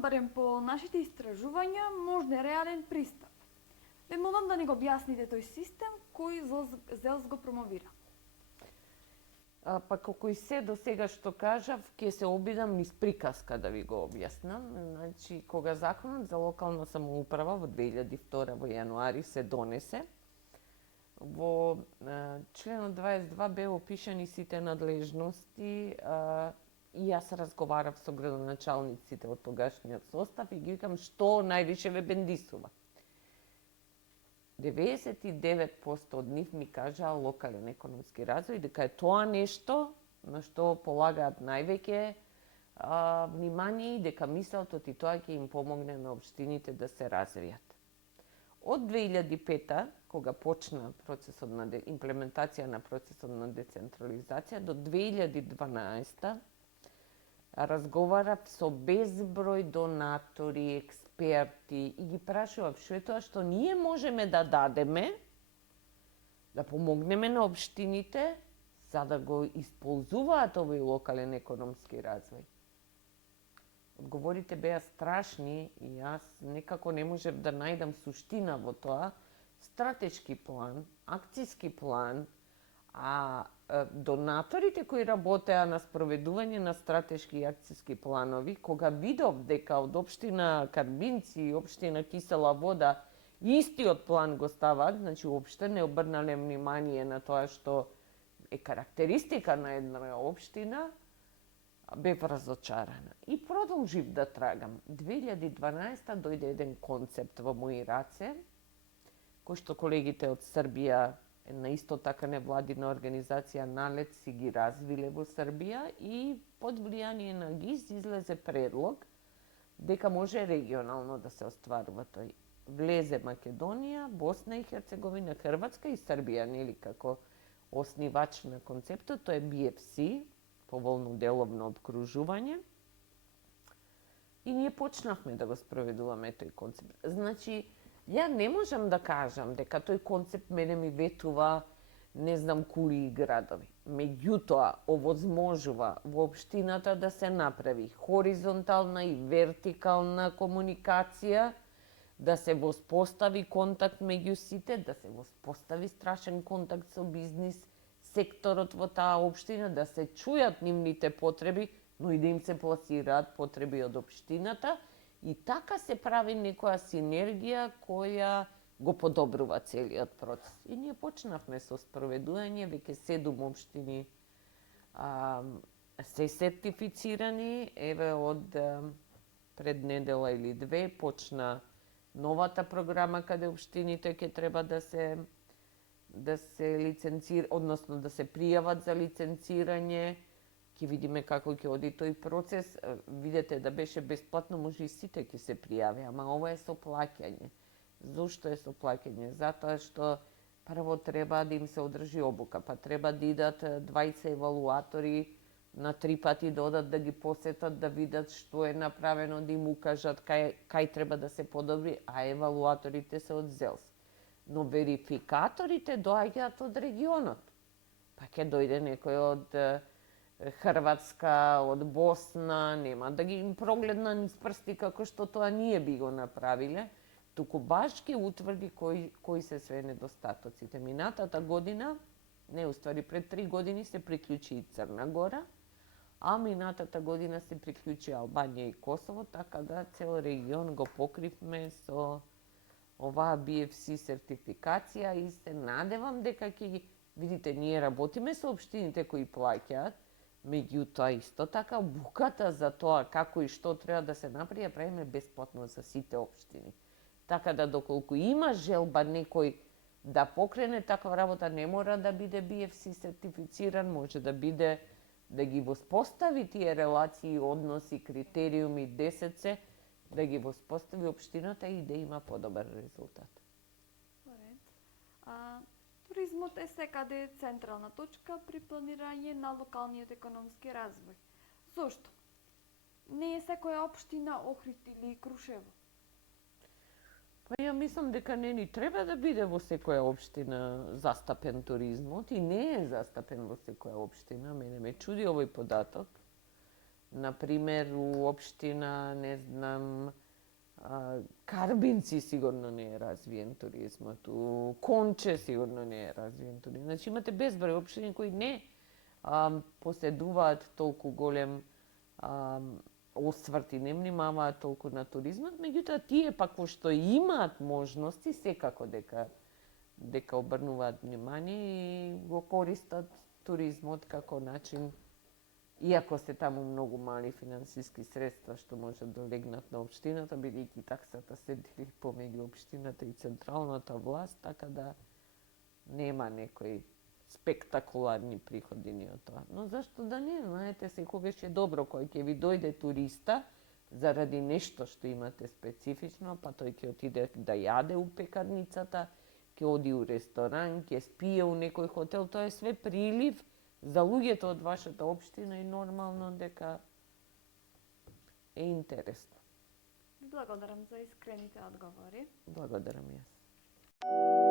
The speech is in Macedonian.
барем по нашите истражувања, можда е реален пристап. Ве молам да ни го објасните тој систем кој ЗЕЛС го промовира. Па како и се до сега што кажав, ќе се обидам низ приказка да ви го објаснам. Значи, кога законот за локална самоуправа во 2002 во јануари се донесе, во членот 22 беа опишани сите надлежности и јас разговарав со градоначалниците од тогашниот состав и ги викам што највише ве бендисува. 99% од нив ми кажаа локален економски развој, дека е тоа нешто на што полагаат највеќе внимание и дека мислат и тоа ќе им помогне на општините да се развијат. Од 2005 кога почна процесот на имплементација на процесот на децентрализација до 2012 разговарав со безброј донатори, експерти и ги прашував што е тоа што ние можеме да дадеме, да помогнеме на општините за да го исползуваат овој локален економски развој. Одговорите беа страшни и јас некако не можев да најдам суштина во тоа. Стратешки план, акцијски план, донаторите кои работеа на спроведување на стратешки и акцијски планови, кога видов дека од општина Карбинци и општина Кисела Вода истиот план го ставаат, значи уопште не обрнале внимание на тоа што е карактеристика на една општина, бев разочарана. И продолжив да трагам. 2012 дојде еден концепт во мои раце, кој што колегите од Србија, на исто така невладина организација НАЛЕД си ги развиле во Србија и под влијание на ГИЗ излезе предлог дека може регионално да се остварува тој. Влезе Македонија, Босна и Херцеговина, Хрватска и Србија, нели како оснивач на концептот, тоа е BFC, поволно деловно обкружување. И ние почнавме да го спроведуваме тој концепт. Значи, ја не можам да кажам дека тој концепт мене ми ветува не знам кули и градови. Меѓутоа, овозможува во општината да се направи хоризонтална и вертикална комуникација, да се воспостави контакт меѓу сите, да се воспостави страшен контакт со бизнис секторот во таа општина, да се чујат нивните потреби, но и да им се пласираат потреби од општината, и така се прави некоја синергија која го подобрува целиот процес. И ние почнавме со спроведување, веќе 7 општини се сертифицирани, еве од пред недела или две почна новата програма каде општините ќе треба да се лиценцираат, односно да се пријават за лиценцирање. Ќе видиме како ќе оди тој процес. Видете да беше бесплатно, може и сите ќе се пријави, ама ова е со плаќање. Зошто е со плаќање? Затоа што прво треба да им се одржи обука, па треба да идат 20 евалуатори на 3 пати да одат да ги посетат, да видат што е направено, да им укажат кај треба да се подобри, а евалуаторите се од ЗЕЛС. Но верификаторите доаѓаат од регионот. Па ќе дојде некој од Хрватска, од Босна, нема да ги им прогледна низ прсти како што тоа ние би го направиле, туку баш ќе утврди кои се све недостатоците. Минатата година, не уствари пред 3 години се приклучи и Црна Гора, а минатата година се приклучи Албанија и Косово, така да цел регион го покривме со оваа BFC сертификација и се надевам дека ќе ги видите, ние работиме со општините кои плаќаат, меѓутоа исто така буката за тоа како и што треба да се направи ја правиме бесплатно за сите општини. Така да доколку има желба некој да покрене таква работа, не мора да биде BFC сертифициран, може да биде да ги воспостави тие релации, односи, критериуми, 10 да ги воспостави општината и да има подобар резултат. Туризмот е секаде централна точка при планирање на локалниот економски развој. Зошто? Не е секоја општина Охрид или Крушево? Па ја мислам дека не ни треба да биде во секоја општина застапен туризмот и не е застапен во секоја општина. Мене ме чуди овој податок. Na primjer, u opština, ne znam, Karbinci sigurno не е развиен туризмот, у Конче сигурно не е развиен туризмот. Значи имате безброј општини кои не поседуваат толку голем осврт и не внимаваат толку на туризмот, меѓутоа тие пак кои што имаат можности, секако дека обрнуваат внимание и го користат туризмот како начин, иако се таму многу мали финансиски средства што може да легнат на општината, бидејќи таксата се дели помеѓу општината и централната власт, така да нема некои спектакуларни приходи ни од тоа. Но зашто да не, знаете, секогаш е добро кој ќе ви дојде туриста заради нешто што имате специфично, па тој ќе отиде да јаде у пекарницата, ќе оди у ресторан, ќе спие у некој хотел, тоа е све прилив за луѓето од вашата општина и нормално дека е интересно. Благодарам за искрените одговори. Благодарам јас.